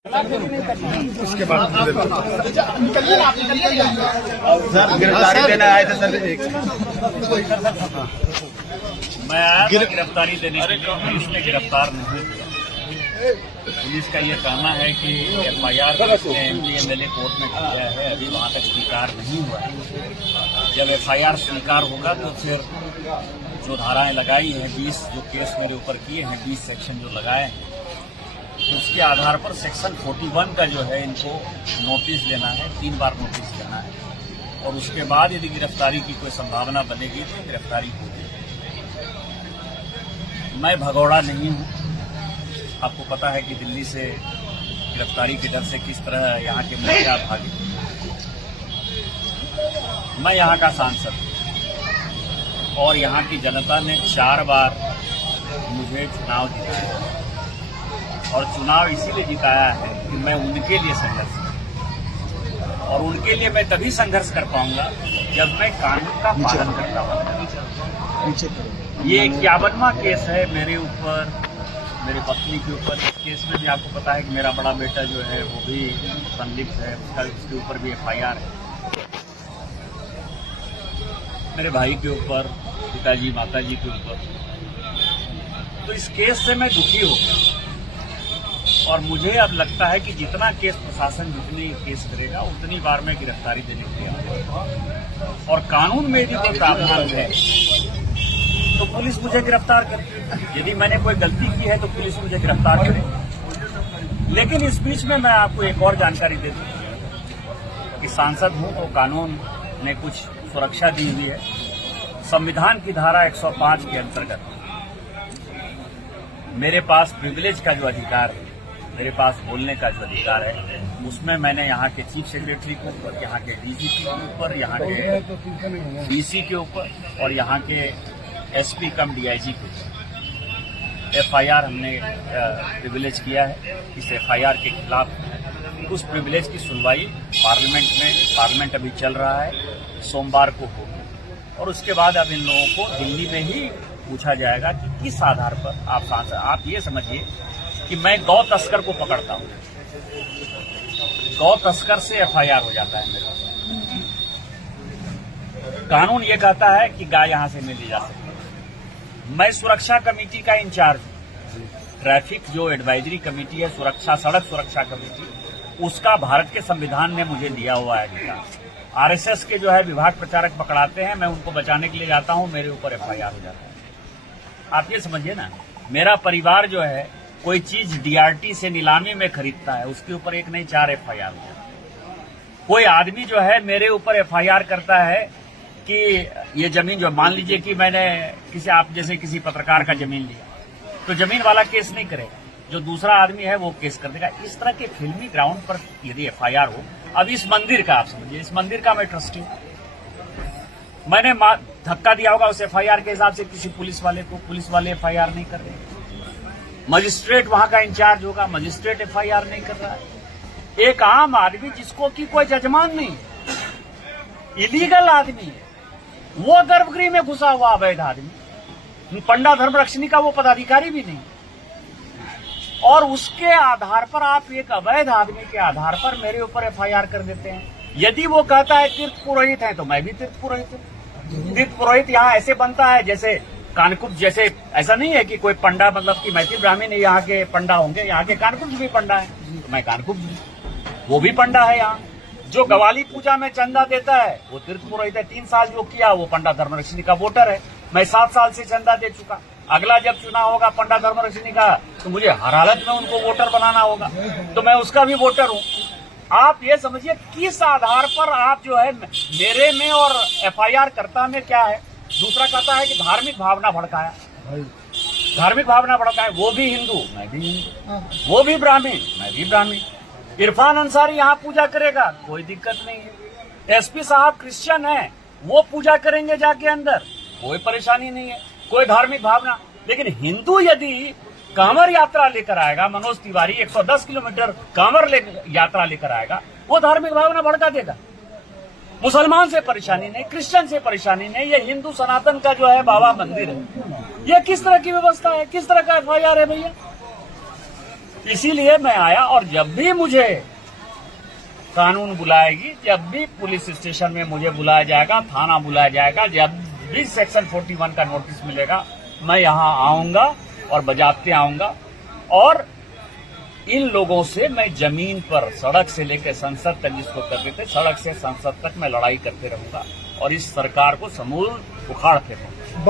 उसके बाद सर गिरफ्तारी देने आए थे सर। मैं आया था गिरफ्तारी देने के लिए, पुलिस ने गिरफ्तार नहीं किया। पुलिस का ये कहना है कि FIR MLA कोर्ट में किया है, अभी वहाँ तक स्वीकार नहीं हुआ है। जब FIR स्वीकार होगा तो फिर जो धाराएं लगाई हैं 20 जो केस मेरे ऊपर किए हैं 20 सेक्शन जो लगाए हैं, उसके आधार पर सेक्शन 41 का जो है इनको नोटिस देना है, 3 बार नोटिस देना है और उसके बाद यदि गिरफ्तारी की कोई संभावना बनेगी तो गिरफ्तारी होगी। मैं भगौड़ा नहीं हूँ। आपको पता है कि दिल्ली से गिरफ्तारी के डर से किस तरह यहाँ के मुखिया भागे। मैं यहाँ का सांसद हूँ और यहाँ की जनता ने 4 बार मुझे चुनाव जिताया और चुनाव इसीलिए जिताया है कि मैं उनके लिए संघर्ष करूं और उनके लिए मैं तभी संघर्ष कर पाऊंगा जब मैं कानून का पालन करता हूं। ये 51वां केस है मेरे ऊपर, मेरी पत्नी के ऊपर। इस केस में भी आपको पता है कि मेरा बड़ा बेटा जो है वो भी संलिप्त है, उसके ऊपर भी FIR है। मेरे भाई के ऊपर, पिताजी माताजी के ऊपर। तो इस केस से मैं दुखी हो गया और मुझे अब लगता है कि जितना केस प्रशासन जितनी केस करेगा उतनी बार मैं गिरफ्तारी देने के लिए आऊंगा और कानून में यदि कोई प्रावधान है तो पुलिस मुझे गिरफ्तार करे। यदि मैंने कोई गलती की है तो पुलिस मुझे गिरफ्तार करे। लेकिन इस बीच में मैं आपको एक और जानकारी दे दूं कि सांसद हूं तो कानून ने कुछ सुरक्षा दी हुई है। संविधान की धारा 105 के अंतर्गत मेरे पास प्रिविलेज का जो अधिकार है, मेरे पास बोलने का जो अधिकार है, उसमें मैंने यहाँ के चीफ सेक्रेटरी के ऊपर, यहाँ के DGP के ऊपर, यहाँ के DC के ऊपर और यहाँ के SP कम DIG के ऊपर FIR हमने प्रिविलेज किया है। इस FIR के खिलाफ उस प्रिविलेज की सुनवाई पार्लियामेंट अभी चल रहा है, सोमवार को होगी और उसके बाद अब इन लोगों को दिल्ली में ही पूछा जाएगा कि किस आधार पर आप सांसद। आप ये समझिए कि मैं गौ तस्कर को पकड़ता हूँ, गौ तस्कर से FIR हो जाता है मेरा। कानून ये कहता है कि गाय यहां से मिली जा सकती है। मैं सुरक्षा कमेटी का इंचार्ज हूं। ट्रैफिक जो एडवाइजरी कमेटी है, सुरक्षा सड़क सुरक्षा कमेटी, उसका भारत के संविधान ने मुझे दिया हुआ है अधिकार। RSS के जो है विभाग प्रचारक पकड़ाते हैं, मैं उनको बचाने के लिए जाता हूं, मेरे ऊपर FIR हो जाता है। आप ये समझिए ना, मेरा परिवार जो है कोई चीज DRT से नीलामी में खरीदता है, उसके ऊपर 1 नहीं 4 FIR हो जाता है। कोई आदमी जो है मेरे ऊपर FIR करता है कि ये जमीन जो, मान लीजिए कि मैंने आप जैसे किसी पत्रकार का जमीन लिया तो जमीन वाला केस नहीं करेगा, जो दूसरा आदमी है वो केस कर देगा। इस तरह के फिल्मी ग्राउंड पर यदि FIR हो, अब इस मंदिर का आप समझिए, इस मंदिर का मैं ट्रस्टी हूं, मैंने धक्का दिया होगा उस FIR के हिसाब से किसी पुलिस वाले को, पुलिस वाले FIR नहीं कर रहे। मजिस्ट्रेट वहां का इंचार्ज होगा, मजिस्ट्रेट FIR नहीं कर रहा है। एक आम आदमी जिसको की कोई जजमान नहीं है, इलीगल आदमी है, वो गर्भगृह में घुसा हुआ अवैध आदमी, पंडा धर्मरक्षिणी का वो पदाधिकारी भी नहीं, और उसके आधार पर आप एक अवैध आदमी के आधार पर मेरे ऊपर FIR कर देते हैं। यदि वो कहता है तीर्थ पुरोहित है तो मैं भी तीर्थ पुरोहित हूं। तीर्थ पुरोहित यहाँ ऐसे बनता है जैसे कानकुब्ज, जैसे ऐसा नहीं है कि कोई पंडा, मतलब कि मैथिल ब्राह्मण यहाँ के पंडा होंगे, यहाँ के कानकुब्ज भी पंडा है, तो मैं कानकुब्ज हूं, वो भी पंडा है। यहाँ जो गवाली पूजा में चंदा देता है वो तीर्थ पुरोहित है। 3 साल जो किया वो पंडा धर्मरक्षिणी का वोटर है। मैं 7 साल से चंदा दे चुका। अगला जब चुनाव होगा पंडा धर्मरक्षिणी का तो मुझे हर हालत में उनको वोटर बनाना होगा, तो मैं उसका भी वोटर हूँ। आप ये समझिए किस आधार पर आप जो है मेरे में और FIR करता में क्या है। दूसरा कहता है कि धार्मिक भावना भड़काया, धार्मिक भावना भड़काया। वो भी हिंदू, मैं भी हिंदू, वो भी ब्राह्मण, मैं भी ब्राह्मण। इरफान अंसारी यहाँ पूजा करेगा, कोई दिक्कत नहीं है। SP साहब क्रिश्चियन है, वो पूजा करेंगे जाके अंदर, कोई परेशानी नहीं है, कोई धार्मिक भावना। लेकिन हिंदू यदि कांवर यात्रा लेकर आएगा, मनोज तिवारी 110 किलोमीटर कांवर यात्रा लेकर आएगा, वो धार्मिक भावना भड़का देगा। मुसलमान से परेशानी नहीं, क्रिश्चियन से परेशानी नहीं, ये हिंदू सनातन का जो है बाबा मंदिर है। ये किस तरह की व्यवस्था है, किस तरह का FIR है भैया? इसीलिए मैं आया, और जब भी मुझे कानून बुलाएगी, जब भी पुलिस स्टेशन में मुझे बुलाया जाएगा, थाना बुलाया जाएगा, जब भी सेक्शन 41 का नोटिस मिलेगा, मैं यहां आऊंगा और बजाते आऊंगा। और इन लोगों से मैं जमीन पर, सड़क से लेकर संसद तक, जिसको करते थे, सड़क से संसद तक मैं लड़ाई करते रहूंगा और इस सरकार को समूल उखाड़ फेंकूंगा।